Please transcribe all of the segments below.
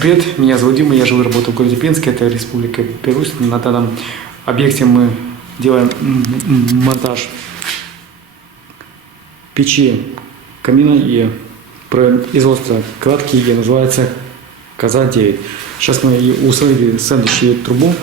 Привет, меня зовут Дима, я живу и работаю в городе Пенске, это Республика Беларусь. На данном объекте мы делаем монтаж печи, камина и производство кладки, и называется КАЗа-9. Сейчас мы установили сэндвичную трубу.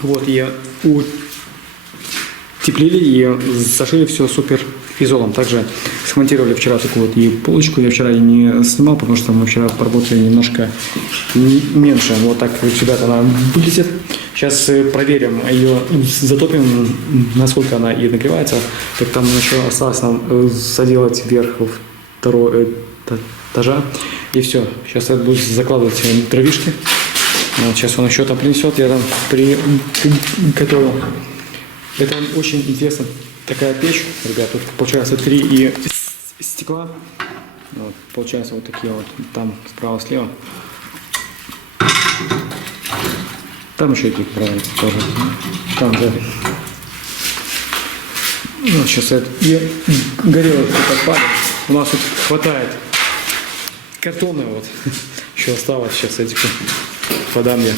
Вот, и утеплили и зашили все супер изолом. Также смонтировали вчера такую вот и полочку. Я вчера ее не снимал, потому что мы вчера поработали немножко меньше. Вот так, ребята, она выглядит. Сейчас проверим ее, затопим, насколько она и нагревается. Так там еще осталось нам заделать вверх второго этажа. И все. Сейчас я буду закладывать дровишки. Вот, сейчас он еще там принесет, я там приготовил. Это очень интересно. Такая печь, ребят, тут получается 3 и стекла. Вот, получается вот такие вот, там справа-слева. Там еще эти правильно тоже. Там, да. Ну, сейчас это и горело подпали. У нас тут хватает картона вот. Еще осталось, сейчас эти подам я.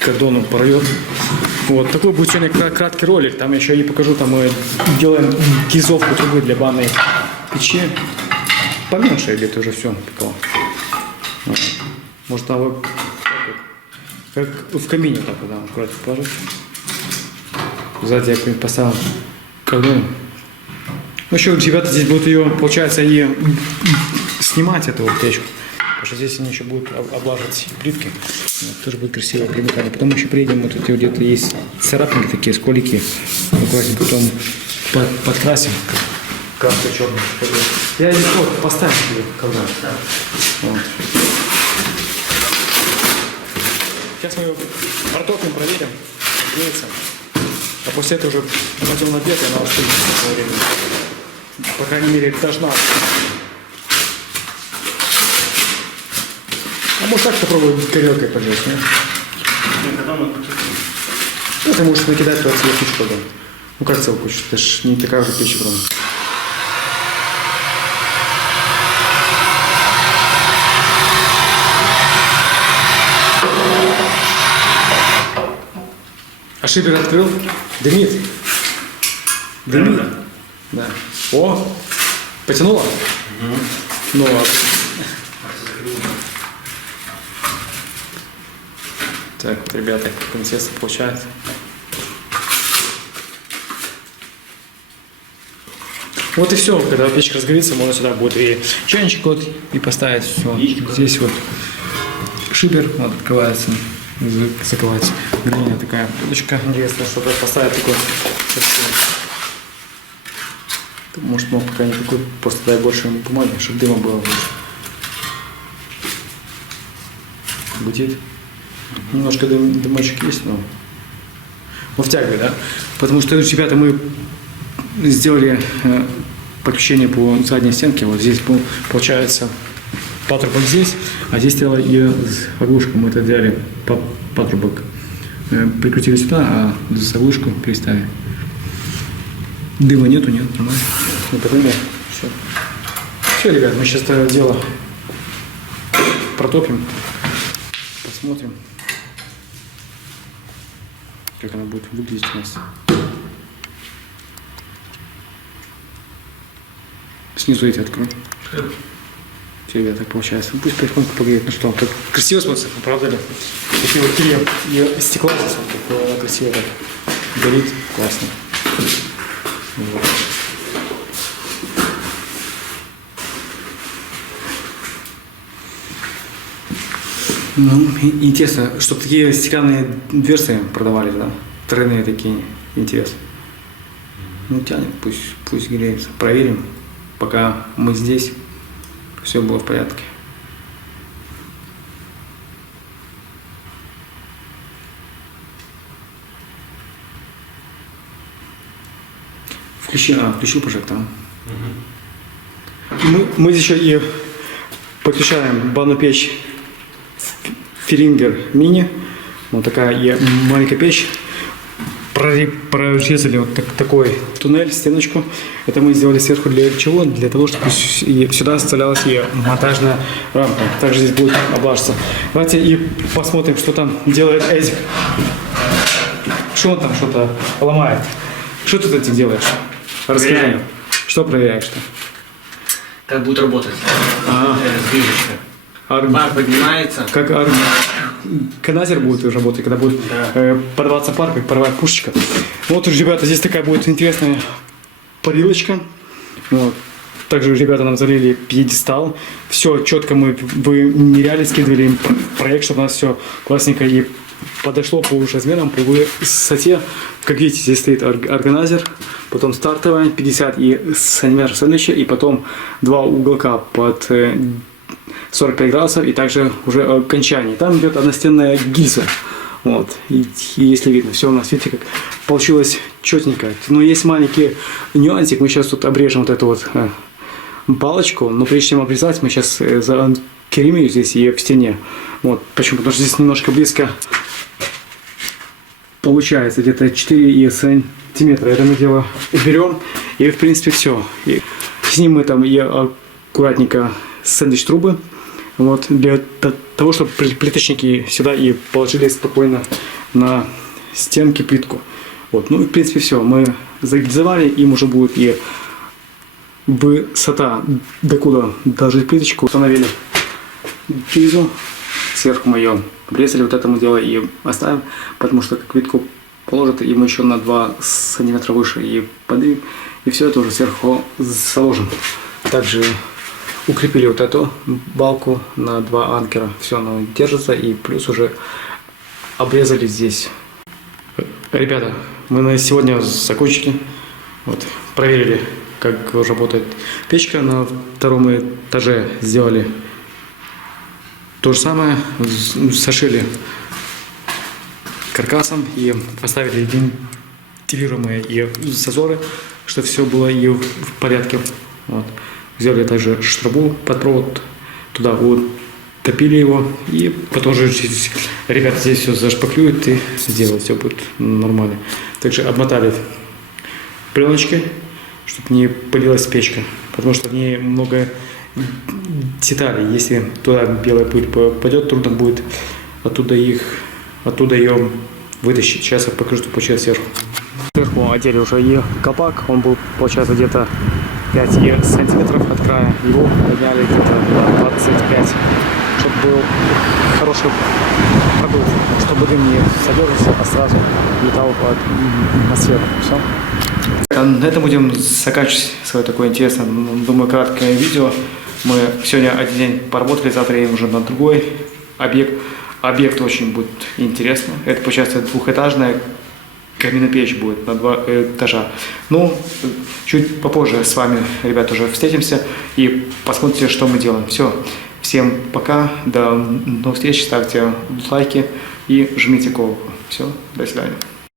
Картону порвет. Вот, такой будет сегодня краткий ролик, там еще не покажу, там мы делаем гизовку трубы для банной печи. Поменьше где-то уже все напекало. Вот. Может там вот, как в камине так вот, да, аккуратно положить. Сзади я поставил картон. Ну еще, ребята, здесь будут ее, получается, и снимать эту вот печку. Потому что здесь они еще будут облаживать плитки. Вот, тоже будет красивое примыкание. Потом еще приедем, вот тут где-то есть царапинки такие, сколики. Буквально потом подкрасим. Краской черной. Я здесь вот поставлю себе ковра. Вот. Сейчас мы его протопим, проверим. Греется. А после этого уже пойдем на бег, и она остынет в время. По крайней мере, должна. А может так попробовать горелкой пожечь, не? Ну, ты можешь накидать туда целую кучу потом. Ну как целую кучу? Это ж не такая уже печь потом. А шибер открыл? Дымит. Дымит? Да. О! Потянуло? Ну ладно. Так вот, ребята, как интересно получается. Вот и все, когда печка разгорится, можно сюда будет и чайничек вот и поставить все. Здесь вот шибер вот, открывается, закрывается. Глиняная такая удочка. Интересно, что-то поставить такой. Может, мог пока не такой, просто дай больше бумаги, чтобы дыма было больше. Гудит. Немножко дымочек есть, но втягивает, да? Потому что, ребята, мы сделали подключение по задней стенке. Вот здесь был, получается, патрубок здесь, а здесь стояла и заглушка. Мы это взяли патрубок, прикрутили сюда, а заглушку переставили. Дыма нету, нет, нормально. Например, все. Все, ребят, мы сейчас это дело протопим, посмотрим, как она будет выглядеть у нас. Снизу эти открою. Все, ребята, так получается. Пусть потихоньку погреет. Ну что, как красиво смотрится, правда ли? Такие вот крем и стекла здесь вот такое красиво так горит, классно. Вот. Ну, интересно, чтобы такие стеклянные дверцы продавали, да? Тройные такие, интересно. Ну, тянет, пусть греется. Проверим, пока мы здесь, все было в порядке. Включил прожектор. Мы здесь еще и подключаем банную печь Филингер мини. Вот такая маленькая печь. прорезали вот такой туннель, стеночку. Это мы сделали сверху для чего? Для того, чтобы сюда вставлялась и монтажная рамка. Также здесь будет облажиться. Давайте и посмотрим, что там делает Эдик. Что он там что-то ломает? Что ты этим делаешь? Расскажи. Что проверяешь-то? Как будет работать движется. Пар поднимается. Как каназер будет работать, когда будет подаваться пар, как паровая пушечка. Вот, ребята, здесь такая будет интересная парилочка. Вот. Также ребята нам залили пьедестал. Все четко мы вымеряли, скидывали им проект, чтобы у нас все классненько и подошло по размерам, по высоте. Как видите, здесь стоит органайзер, потом стартовая 50 сантиметров сэндвича, и потом два уголка под 45 градусов, и также уже окончание. Там идет одностенная гильза. Вот. И если видно, все у нас, видите, как получилось четенько. Но есть маленький нюансик. Мы сейчас тут обрежем вот эту вот балочку, но прежде чем обрезать, мы сейчас заанкерим ее здесь и в стене. Вот. Почему? Потому что здесь немножко близко получается, где-то 4 сантиметра. Это мы дело уберем, и в принципе все. И с ним мы там и аккуратненько сэндвич трубы. Вот, для того, чтобы плиточники сюда и положили спокойно на стенки плитку. Вот, ну и в принципе все. Мы загильзовали, им уже будет и высота, докуда доложить плиточку. Установили гильзу, сверху мы ее обрезали, вот это мы дело и оставим, потому что как плитку положат, и мы еще на 2 сантиметра выше и поднимем, и все это уже сверху заложим. Также укрепили вот эту балку на 2 анкера, все оно держится, и плюс уже обрезали здесь. Ребята, мы на сегодня закончили, вот, проверили, как работает печка на 2 этаже, сделали то же самое, сошили каркасом и поставили вентилируемые и зазоры, чтобы все было и в порядке. Вот. Сделали также штрабу под провод, туда утопили его, и потом же ребята здесь все зашпаклюют и сделают, все будет нормально. Также обмотали пленочкой, чтобы не пылилась печка, потому что в ней много деталей. Если туда белая пыль попадет, трудно будет оттуда ее вытащить. Сейчас я покажу, что получилось сверху. Сверху одели уже и колпак, он был, получается, где-то 5 сантиметров от края. Его подняли где-то на 25, чтобы был хороший продув, чтобы дым не содержался, а сразу летал по атмосфере. Все. На этом будем заканчивать свое такое интересное, думаю, краткое видео. Мы сегодня один день поработали, завтра едем уже на другой объект. Объект очень будет интересный. Это, получается, двухэтажная каменная печь будет на 2 этажа. Ну, чуть попозже с вами, ребята, уже встретимся и посмотрите, что мы делаем. Все. Всем пока, до новых встреч, ставьте лайки и жмите колокол. Все, до свидания.